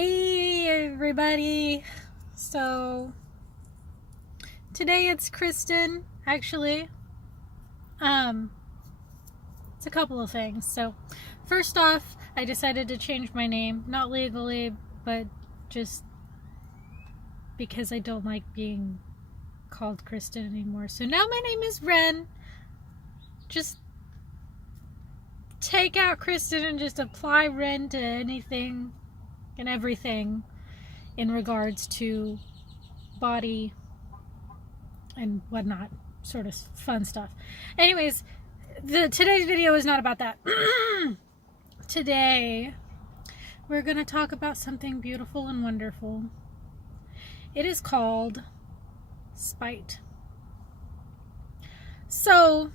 Hey everybody. So today it's Kristen, actually. It's a couple of things. So first off, I decided to change my name, not legally, but just because I don't like being called Kristen anymore. So now my name is Ren. Just take out Kristen and just apply Ren to anything and everything in regards to body and whatnot, sort of fun stuff. Anyways, today's video is not about that. Today we're going to talk about something beautiful and wonderful. It is called spite. So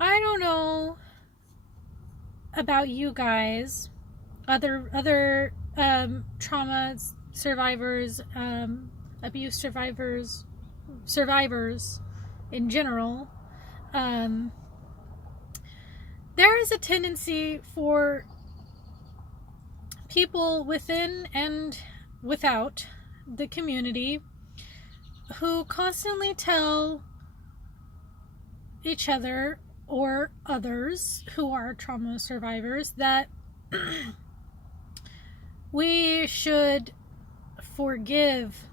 I don't know about you guys, other trauma survivors, abuse survivors in general. There is a tendency for people within and without the community who constantly tell each other or others who are trauma survivors that we should forgive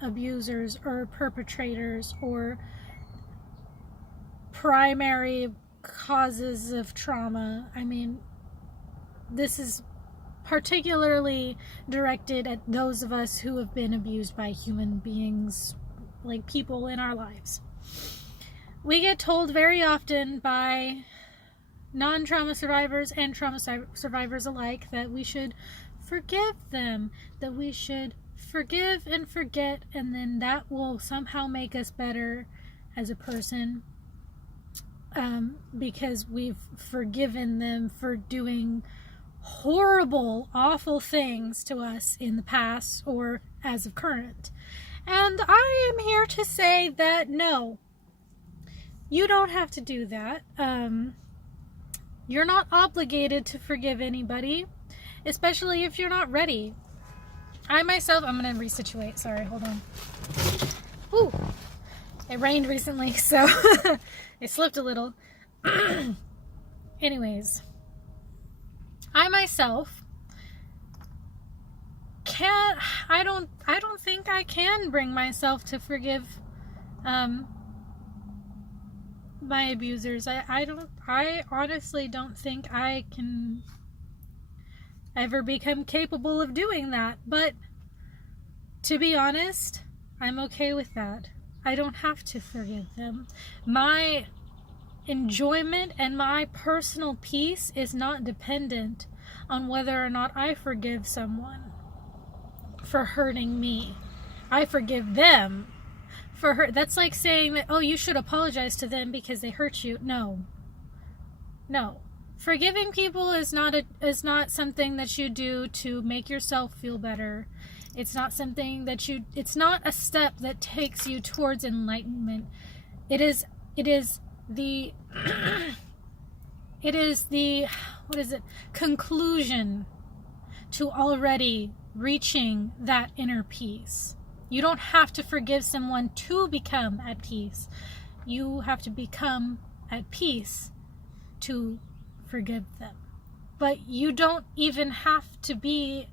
abusers or perpetrators or primary causes of trauma. I mean, this is particularly directed at those of us who have been abused by human beings, like people in our lives. We get told very often by non-trauma survivors and trauma survivors alike that we should forgive them, that we should forgive and forget, and then that will somehow make us better as a person, because we've forgiven them for doing horrible, awful things to us in the past or as of current. And I am here to say that no, you don't have to do that. You're not obligated to forgive anybody, especially if you're not ready. I myself, I'm going to resituate. Sorry, hold on. Ooh, it rained recently, so it slipped a little. Anyways, I myself I don't think I can bring myself to forgive my abusers. I honestly don't think I can ever become capable of doing that. But to be honest, I'm okay with that. I don't have to forgive them. My enjoyment and my personal peace is not dependent on whether or not I forgive someone for hurting me. I forgive them for hurt. That's like saying that, oh, you should apologize to them because they hurt you. No. Forgiving people is not something that you do to make yourself feel better. It's not something that it's not a step that takes you towards enlightenment. It is the conclusion to already reaching that inner peace. You don't have to forgive someone to become at peace. You have to become at peace to forgive them. But you don't even have to be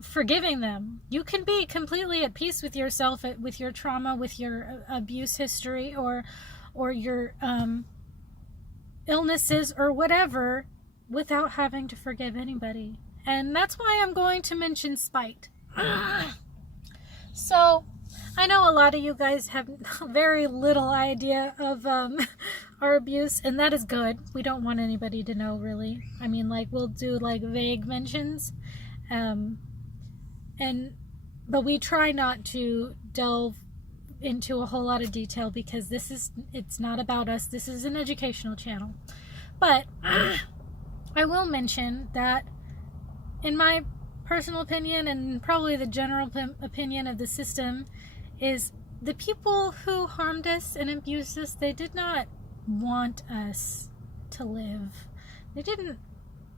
forgiving them. You can be completely at peace with yourself, with your trauma, with your abuse history, or your illnesses or whatever, without having to forgive anybody. And that's why I'm going to mention spite. So I know a lot of you guys have very little idea of our abuse, and that is good. We don't want anybody to know, really. I mean, like, we'll do like vague mentions, but we try not to delve into a whole lot of detail because it's not about us. This is an educational channel. But I will mention that in my personal opinion, and probably the general opinion of the system, is the people who harmed us and abused us, they did not want us to live. They didn't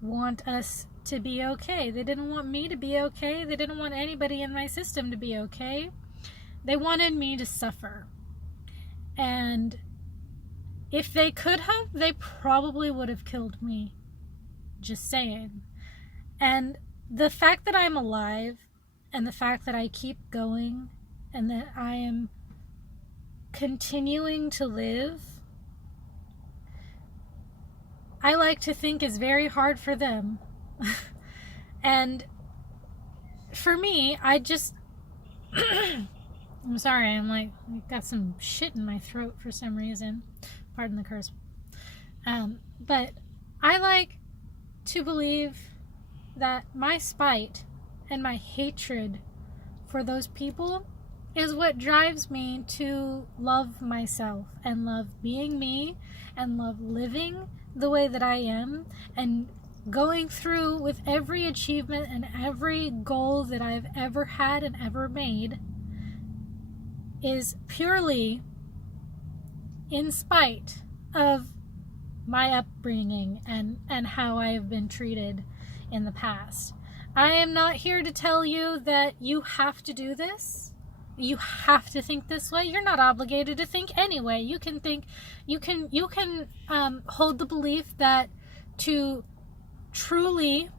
want us to be okay. They didn't want me to be okay. They didn't want anybody in my system to be okay. They wanted me to suffer. And if they could have, they probably would have killed me. Just saying. And the fact that I'm alive, and the fact that I keep going, and that I am continuing to live, I like to think is very hard for them. And for me, I just I'm sorry, I got some shit in my throat for some reason. Pardon the curse. But I like to believe that my spite and my hatred for those people is what drives me to love myself and love being me and love living the way that I am and going through with every achievement and every goal that I've ever had and ever made is purely in spite of my upbringing and how I have been treated in the past. I am not here to tell you that you have to do this. You have to think this way. You're not obligated to think anyway. You can think, you can hold the belief that to truly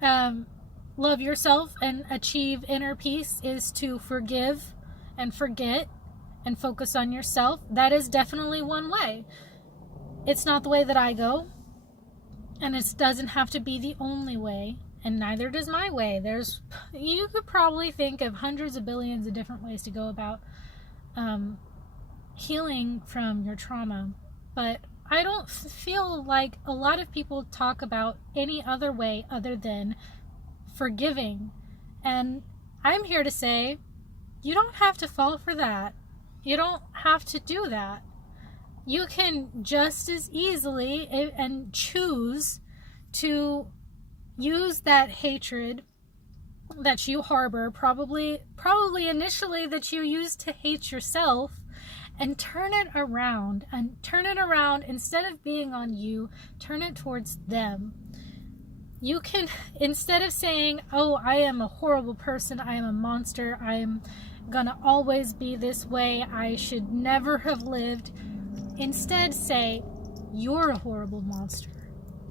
love yourself and achieve inner peace is to forgive and forget and focus on yourself. That is definitely one way. It's not the way that I go, and it doesn't have to be the only way, and neither does my way. You could probably think of hundreds of billions of different ways to go about healing from your trauma, but I don't feel like a lot of people talk about any other way other than forgiving. And I'm here to say, you don't have to fall for that. You don't have to do that. You can just as easily and choose to use that hatred that you harbor, probably initially that you used to hate yourself, and turn it around. And turn it around, instead of being on you, turn it towards them. You can, instead of saying, oh, I am a horrible person, I am a monster, I am gonna always be this way, I should never have lived, instead say, you're a horrible monster.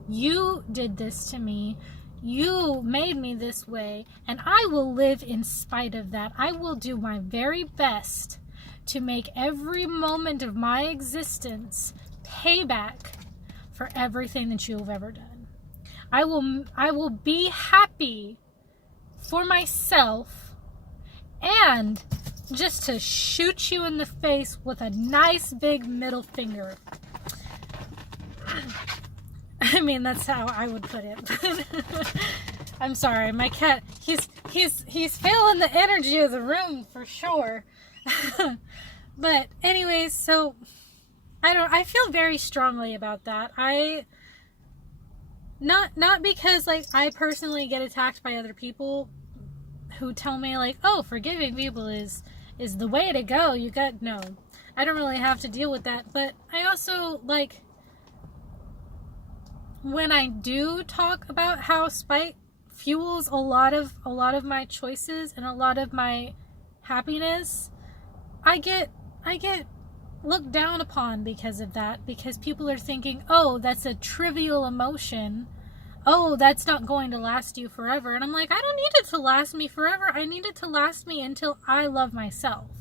You did this to me. You made me this way, and I will live in spite of that. I will do my very best to make every moment of my existence payback for everything that you have ever done. I will be happy for myself, and just to shoot you in the face with a nice big middle finger. I mean, that's how I would put it. I'm sorry, my cat, he's feeling the energy of the room for sure. But anyways, so I feel very strongly about that. Not because like I personally get attacked by other people who tell me like, oh, forgiving people is the way to go. No. I don't really have to deal with that, but I also like when I do talk about how spite fuels a lot of my choices and a lot of my happiness, I get looked down upon because of that, because people are thinking, oh, that's a trivial emotion. Oh, that's not going to last you forever. And I'm like, I don't need it to last me forever. I need it to last me until I love myself.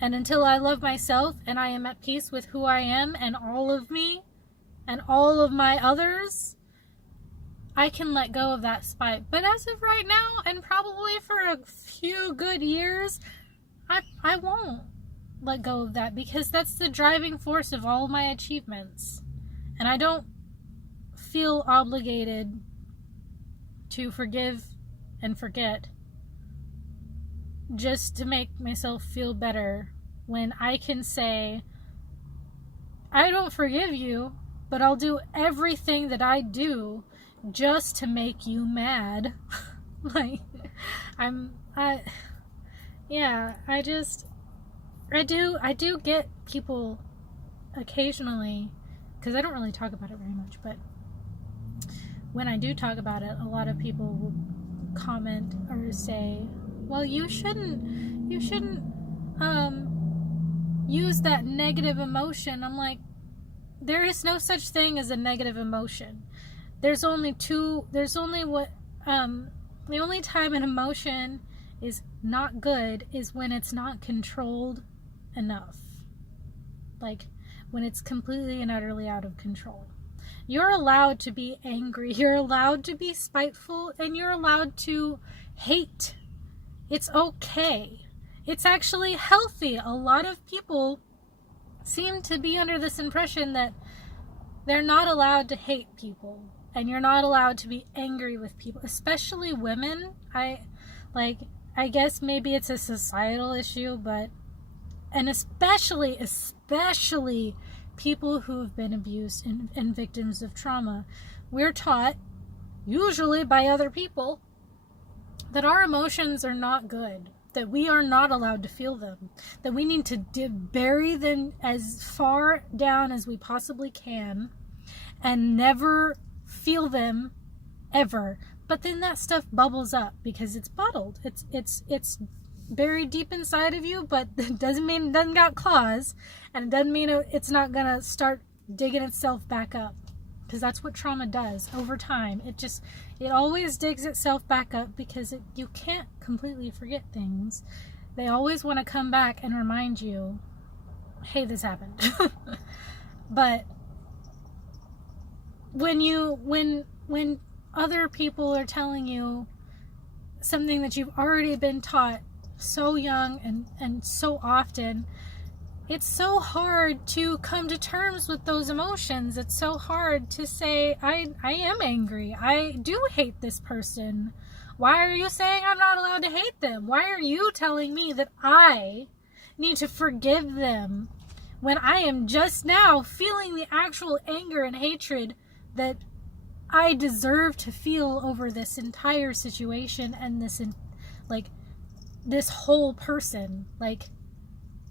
And until I love myself and I am at peace with who I am and all of me and all of my others, I can let go of that spite. But as of right now, and probably for a few good years, I won't let go of that, because that's the driving force of all my achievements. And I don't feel obligated to forgive and forget just to make myself feel better, when I can say, I don't forgive you, but I'll do everything that I do just to make you mad. Like, I do get people occasionally, because I don't really talk about it very much, but when I do talk about it, a lot of people will comment or say, well, you shouldn't use that negative emotion. I'm like, there is no such thing as a negative emotion. The only time an emotion is not good is when it's not controlled enough. Like when it's completely and utterly out of control. You're allowed to be angry, you're allowed to be spiteful, and you're allowed to hate. It's okay. It's actually healthy. A lot of people seem to be under this impression that they're not allowed to hate people, and you're not allowed to be angry with people, especially women. I guess maybe it's a societal issue, and especially people who have been abused and victims of trauma. We're taught, usually by other people, that our emotions are not good, that we are not allowed to feel them, that we need to bury them as far down as we possibly can and never feel them ever. But then that stuff bubbles up because it's bottled. It's buried deep inside of you, but it doesn't mean it doesn't got claws, and it doesn't mean it's not gonna start digging itself back up, because that's what trauma does over time. It always digs itself back up because you can't completely forget things. They always want to come back and remind you, hey, this happened. But when other people are telling you something that you've already been taught so young and so often, it's so hard to come to terms with those emotions. It's so hard to say, I am angry. I do hate this person. Why are you saying I'm not allowed to hate them? Why are you telling me that I need to forgive them when I am just now feeling the actual anger and hatred that I deserve to feel over this entire situation and this whole person? Like,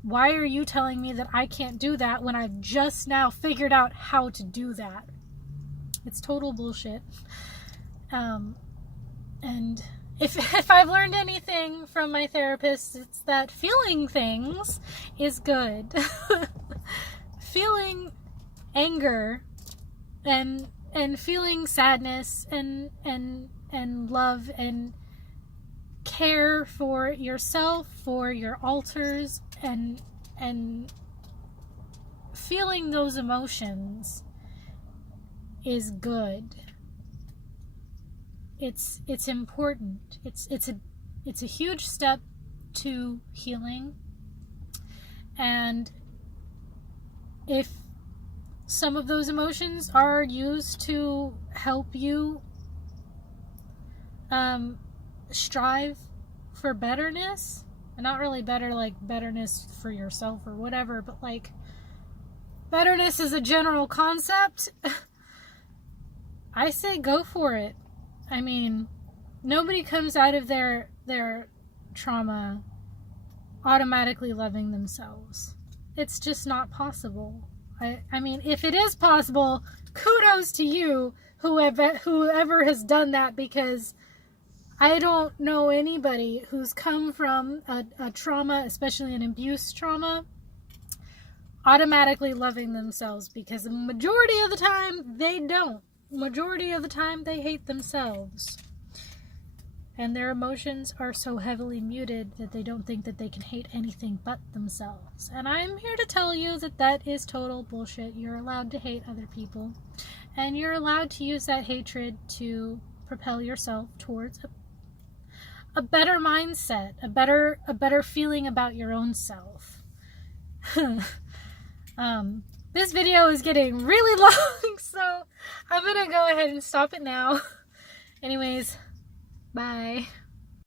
why are you telling me that I can't do that when I've just now figured out how to do that? It's total bullshit. And if I've learned anything from my therapist, it's that feeling things is good. Feeling anger and feeling sadness and love and care for yourself, for your alters, and feeling those emotions is good. It's important. It's a huge step to healing. And if some of those emotions are used to help you strive for betterness, and not really better like betterness for yourself or whatever, but like betterness is a general concept, I say go for it. I mean, nobody comes out of their trauma automatically loving themselves. It's just not possible. I mean, if it is possible, kudos to you, whoever has done that, because I don't know anybody who's come from a trauma, especially an abuse trauma, automatically loving themselves, because the majority of the time they don't. Majority of the time they hate themselves. And their emotions are so heavily muted that they don't think that they can hate anything but themselves. And I'm here to tell you that that is total bullshit. You're allowed to hate other people. And you're allowed to use that hatred to propel yourself towards a better mindset, a better feeling about your own self. This video is getting really long, so I'm gonna go ahead and stop it now. Anyways, bye.